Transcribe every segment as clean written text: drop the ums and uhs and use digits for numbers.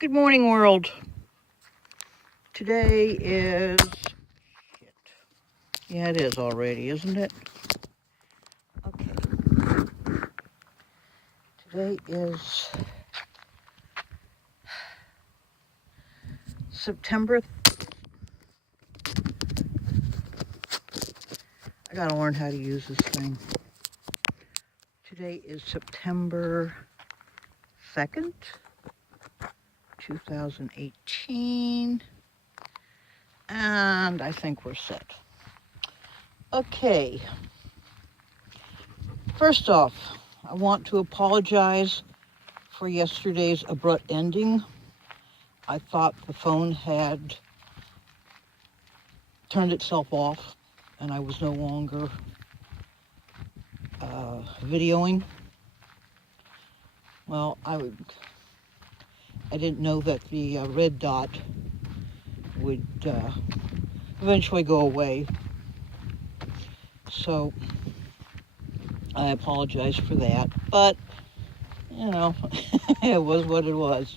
Good morning, world. Today is... Shit. Yeah, it is already, isn't it? Okay. Today is September... I gotta learn how to use this thing. Today is September 2nd, 2018. And I think we're set. Okay. First off, I want to apologize for yesterday's abrupt ending. I thought the phone had turned itself off and I was no longer videoing. Well, I didn't know that the red dot would eventually go away. So I apologize for that, but you know, it was what it was.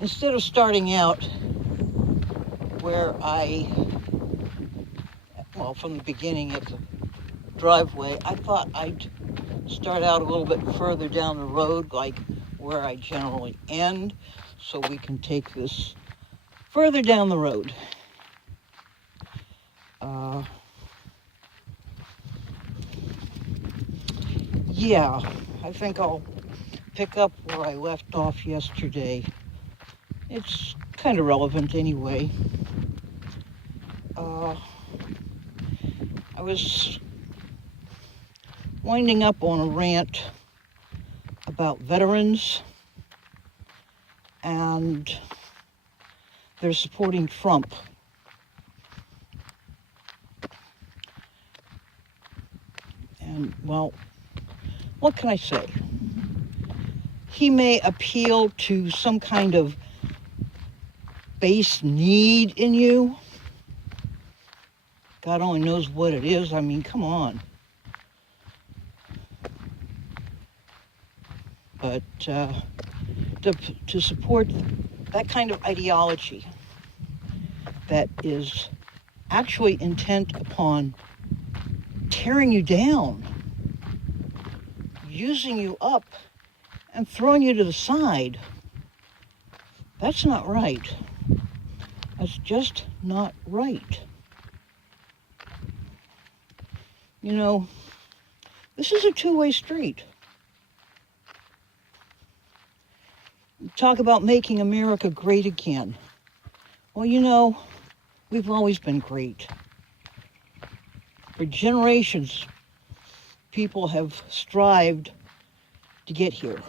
Instead of starting out where from the beginning at the driveway, I thought I'd start out a little bit further down the road, like where I generally end, so we can take this further down the road. Yeah, I think I'll pick up where I left off yesterday. It's kind of relevant anyway. I was winding up on a rant about veterans, and they're supporting Trump. And, well, what can I say? He may appeal to some kind of base need in you. God only knows what it is. I mean, come on. But to support that kind of ideology that is actually intent upon tearing you down, using you up, and throwing you to the side, that's not right. That's just not right. You know, this is a two-way street. Talk about making America great again. Well, you know, we've always been great. For generations, people have strived to get here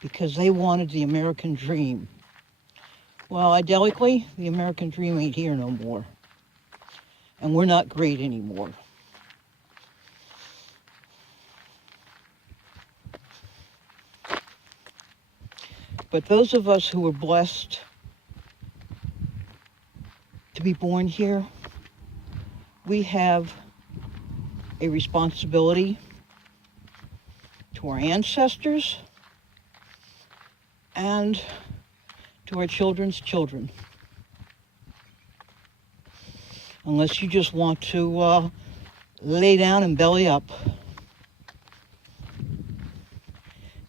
because they wanted the American dream. Well, idolically, the American dream ain't here no more. And we're not great anymore. But those of us who were blessed to be born here, we have a responsibility to our ancestors and to our children's children. Unless you just want to lay down and belly up.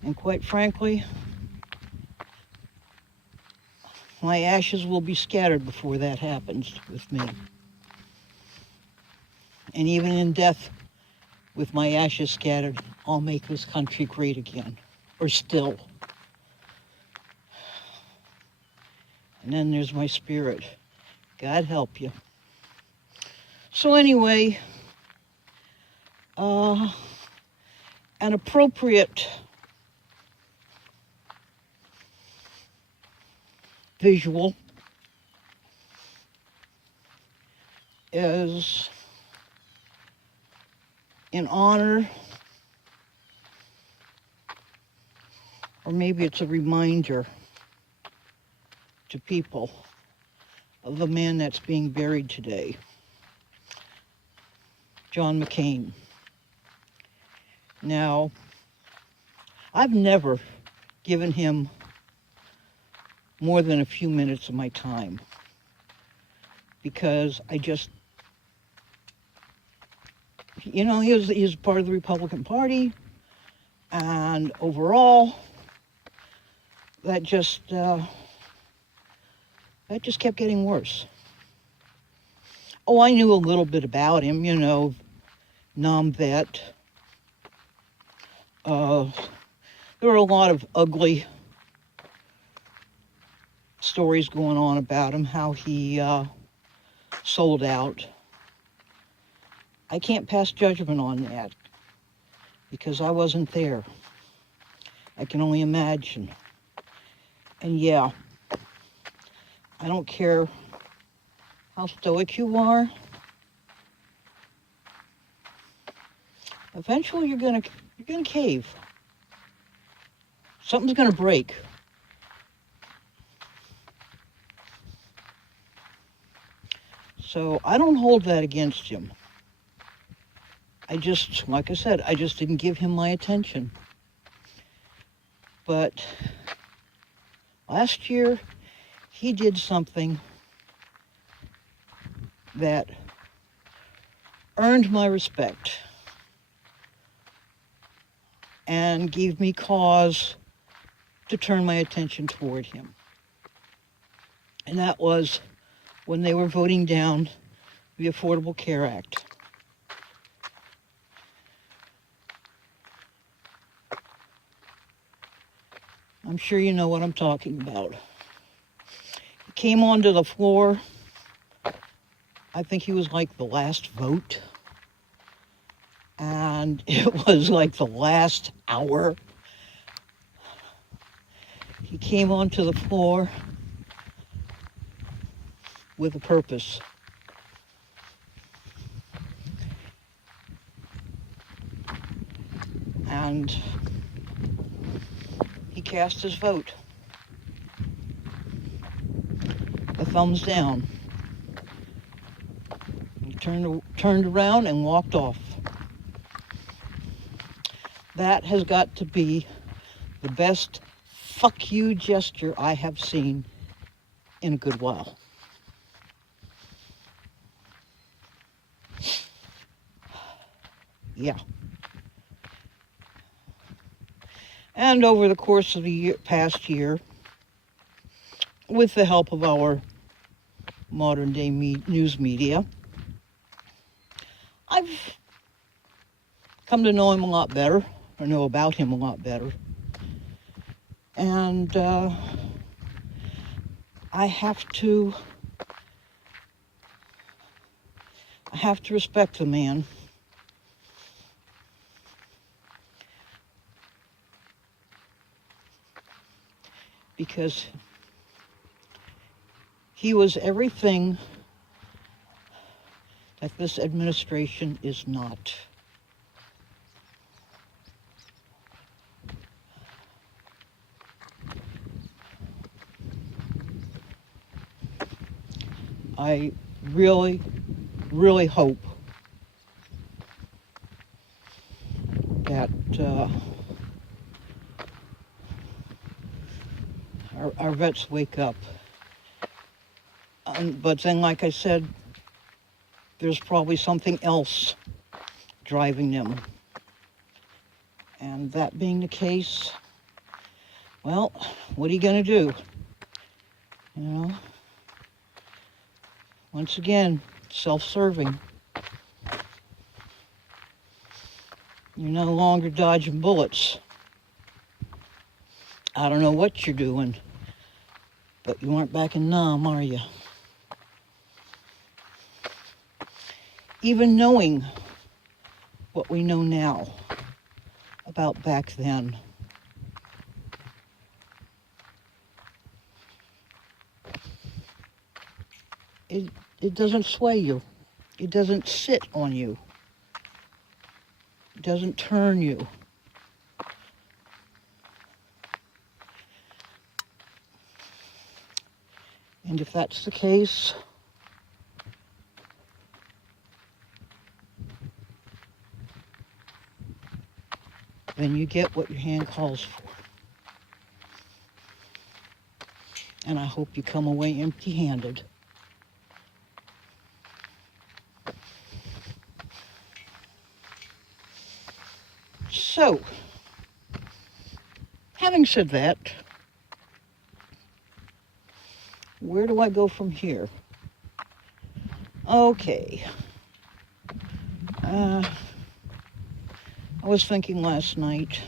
And quite frankly, my ashes will be scattered before that happens with me. And even in death, with my ashes scattered, I'll make this country great again. Or still. And then there's my spirit. God help you. So anyway, an appropriate visual is in honor, or maybe it's a reminder to people of the man that's being buried today, John McCain. Now, I've never given him more than a few minutes of my time because I just, he was part of the Republican Party, and overall, that just kept getting worse. Oh, I knew a little bit about him, non-vet. There were a lot of ugly stories going on about him, how he sold out. I can't pass judgment on that because I wasn't there. I can only imagine. And yeah, I don't care how stoic you are. Eventually you're gonna cave. Something's gonna break. So I don't hold that against him. Like I said, I just didn't give him my attention. But last year, he did something that earned my respect and gave me cause to turn my attention toward him. And that was when they were voting down the Affordable Care Act. I'm sure you know what I'm talking about. He came onto the floor. I think he was like the last vote. And it was like the last hour. He came onto the floor with a purpose. And he cast his vote. A thumbs down. He turned around and walked off. That has got to be the best fuck you gesture I have seen in a good while. Yeah. And over the course of the past year, with the help of our modern day news media, I've come to know him a lot better, or know about him a lot better. And I have to respect the man. Because he was everything that this administration is not. I really, really hope that our vets wake up. But then, like I said, there's probably something else driving them. And that being the case, well, what are you going to do? Once again, self-serving. You're no longer dodging bullets. I don't know what you're doing, but you aren't back in Nam, are you? Even knowing what we know now about back then, it doesn't sway you. It doesn't sit on you. It doesn't turn you. And if that's the case, then you get what your hand calls for. And I hope you come away empty-handed. So, having said that, where do I go from here? Okay. I was thinking last night,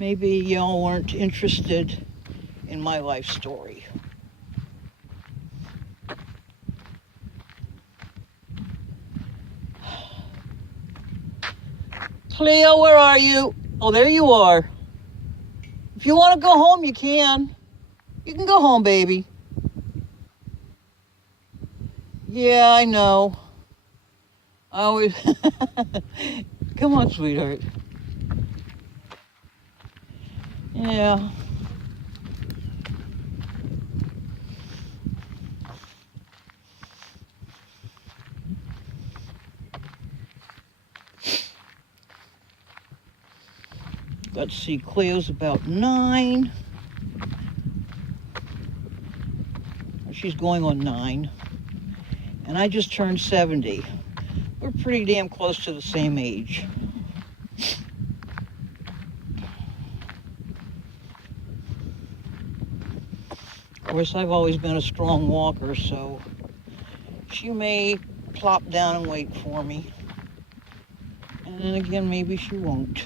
maybe y'all weren't interested in my life story. Cleo, where are you? Oh, there you are. If you want to go home, you can. You can go home, baby. Yeah, I know. I always... Come on, sweetheart. Yeah. Let's see, Cleo's about 9. She's going on 9. And I just turned 70. We're pretty damn close to the same age. Of course, I've always been a strong walker, so she may plop down and wait for me. And then again, maybe she won't.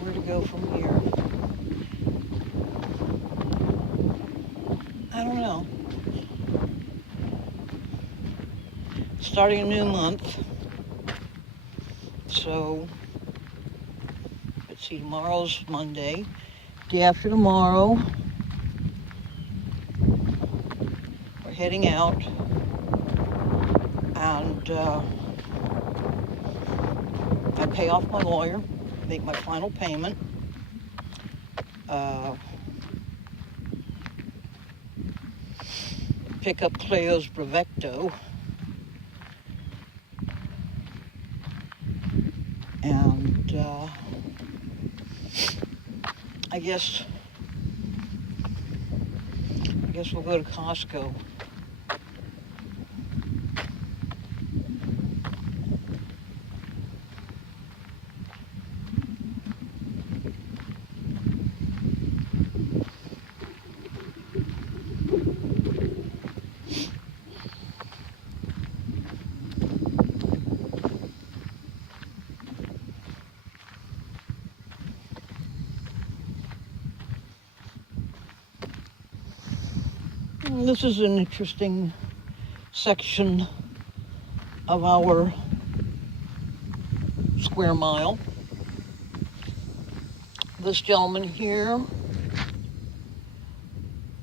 Where to go from here? I don't know. Starting a new month. So, let's see, tomorrow's Monday. Day after tomorrow, we're heading out. And I pay off my lawyer, make my final payment. Pick up Cleo's Bravecto. And I guess we'll go to Costco. This is an interesting section of our square mile. This gentleman here,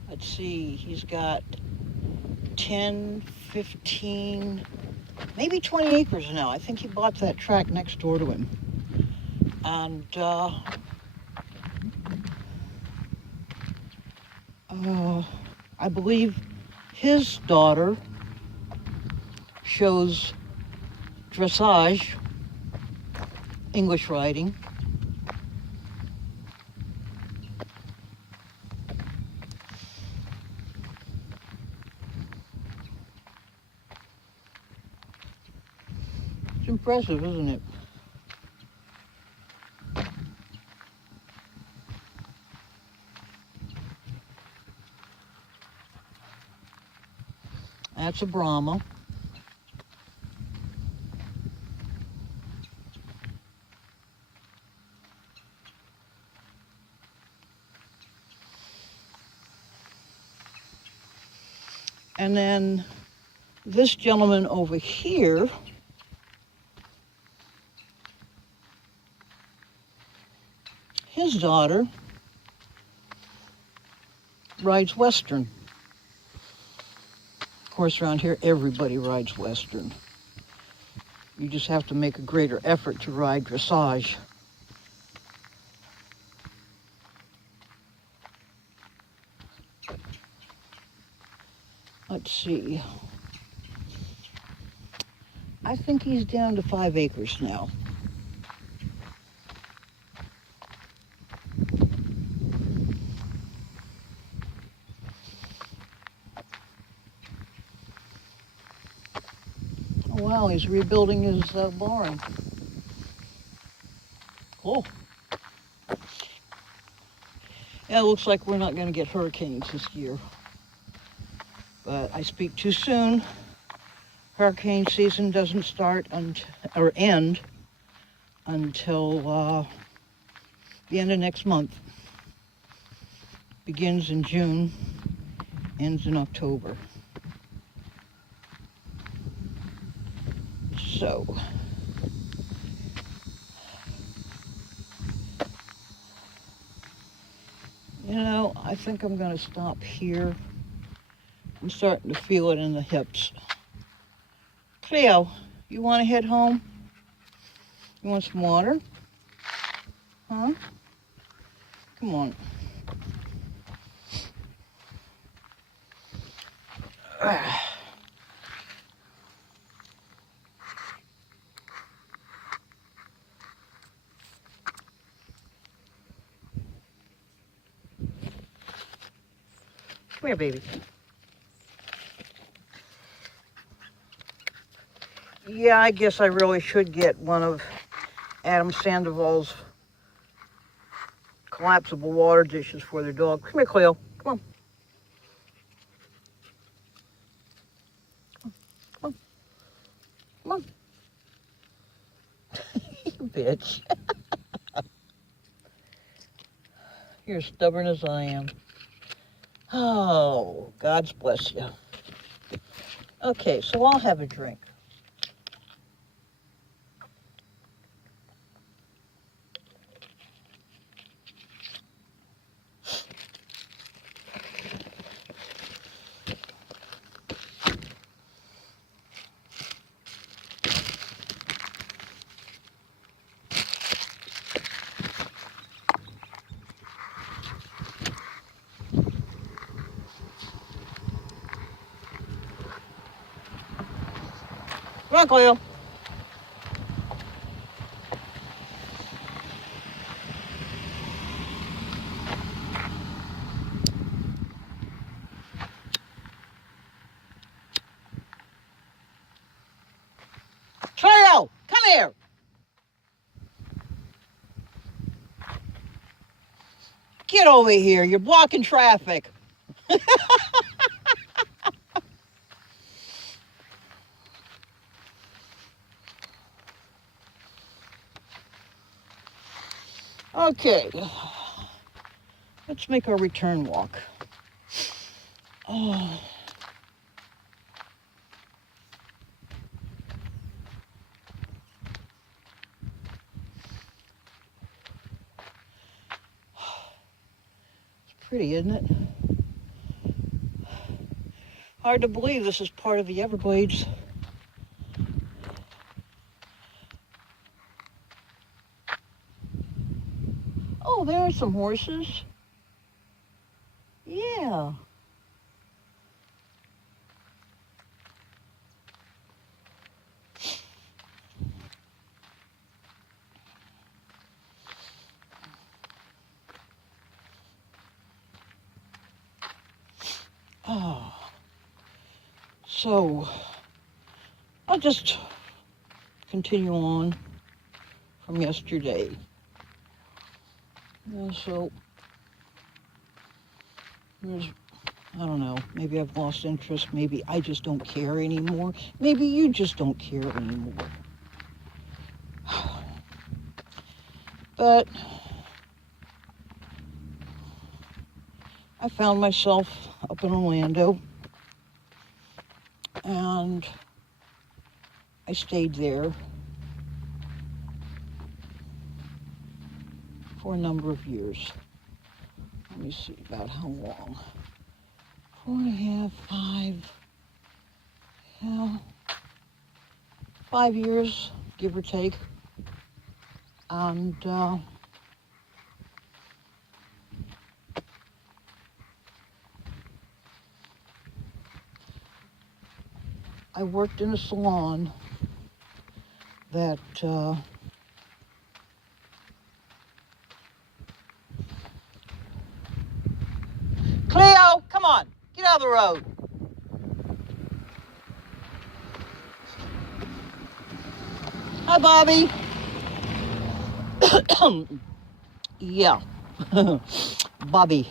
let's see, he's got 10, 15, maybe 20 acres now. I think he bought that tract next door to him. And I believe his daughter shows dressage, English riding. It's impressive, isn't it? That's a Brahma. And then this gentleman over here his daughter rides Western. Of course, around here, everybody rides Western. You just have to make a greater effort to ride dressage. Let's see. I think he's down to 5 acres now. Oh, wow, he's rebuilding his barn. Cool. Yeah, it looks like we're not going to get hurricanes this year. But I speak too soon. Hurricane season doesn't start or end until the end of next month. Begins in June, ends in October. So, you know, I think I'm going to stop here. I'm starting to feel it in the hips. Cleo, you want to head home? You want some water? Huh? Come on. Come here, baby. Yeah, I guess I really should get one of Adam Sandoval's collapsible water dishes for their dog. Come here, Cleo. Come on. Come on. Come on. You bitch. You're as stubborn as I am. Oh, God's bless you. Okay, so I'll have a drink. Come on, Cleo. Cleo, come here. Get over here. You're blocking traffic. Okay. Let's make our return walk. Oh. It's pretty, isn't it? Hard to believe this is part of the Everglades. Oh, there are some horses. Yeah. Oh. So, I'll just continue on from yesterday. So, I don't know, maybe I've lost interest, maybe I just don't care anymore, maybe you just don't care anymore. But I found myself up in Orlando, and I stayed there for a number of years. Let me see, about how long? 4.5, 5, yeah, 5 years, give or take. And I worked in a salon that Cleo, come on, get out of the road. Hi, Bobby. Yeah, Bobby.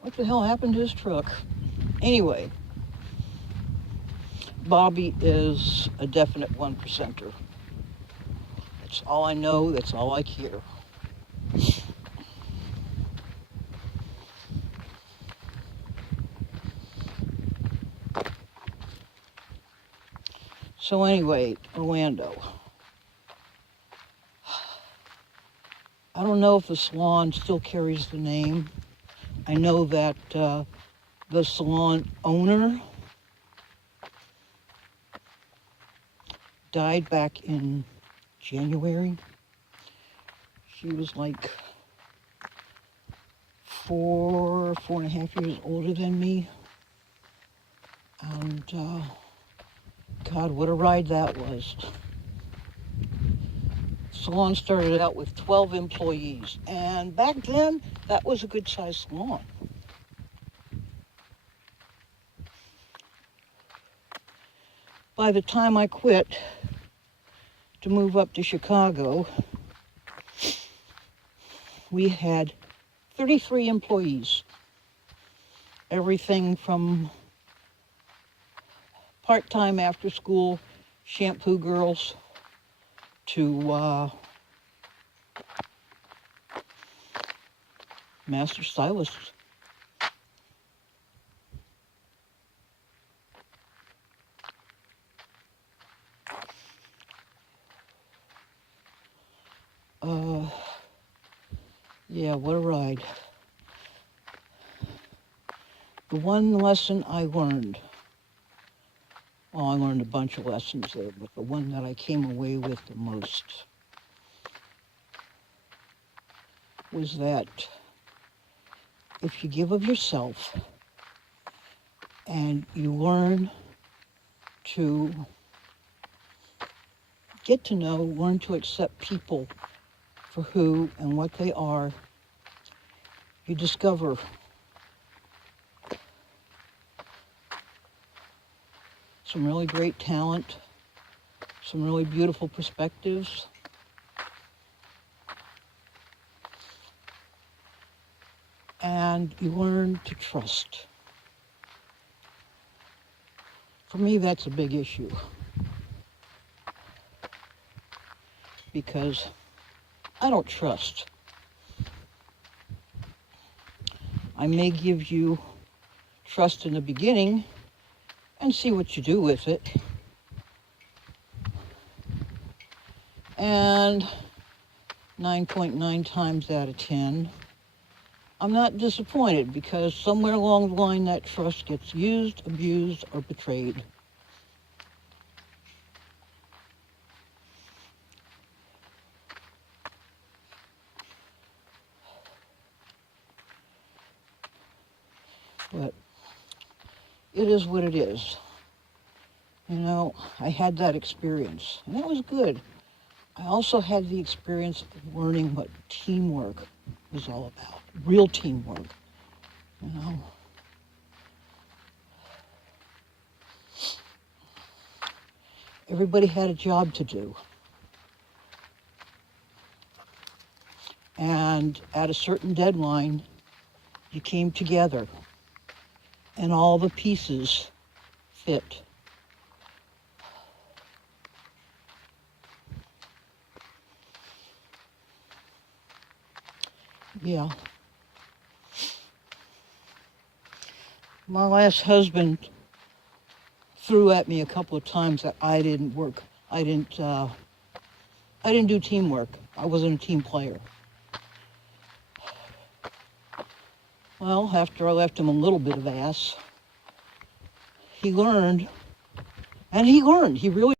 What the hell happened to his truck? Anyway, Bobby is a definite 1%er. That's all I know, that's all I care. So anyway, Orlando. I don't know if the salon still carries the name. I know that the salon owner died back in January. She was like 4.5 years older than me. And God, what a ride that was. Salon started out with 12 employees, and back then that was a good sized salon. By the time I quit to move up to Chicago, we had 33 employees. Everything from part-time after school shampoo girls to master stylists. Yeah, what a ride. The one lesson I learned, well, I learned a bunch of lessons there, but the one that I came away with the most was that if you give of yourself and you learn to get to know, learn to accept people for who and what they are, you discover some really great talent, some really beautiful perspectives, and you learn to trust. For me, that's a big issue, because I don't trust. I may give you trust in the beginning and see what you do with it. And 9.9 times out of 10, I'm not disappointed, because somewhere along the line that trust gets used, abused, or betrayed. But it is what it is. You know, I had that experience, and it was good. I also had the experience of learning what teamwork was all about, real teamwork, you know. Everybody had a job to do. And at a certain deadline, you came together, and all the pieces fit. Yeah. My last husband threw at me a couple of times that I didn't work. I didn't do teamwork. I wasn't a team player. Well, after I left him a little bit of ass, he learned, and he learned. He really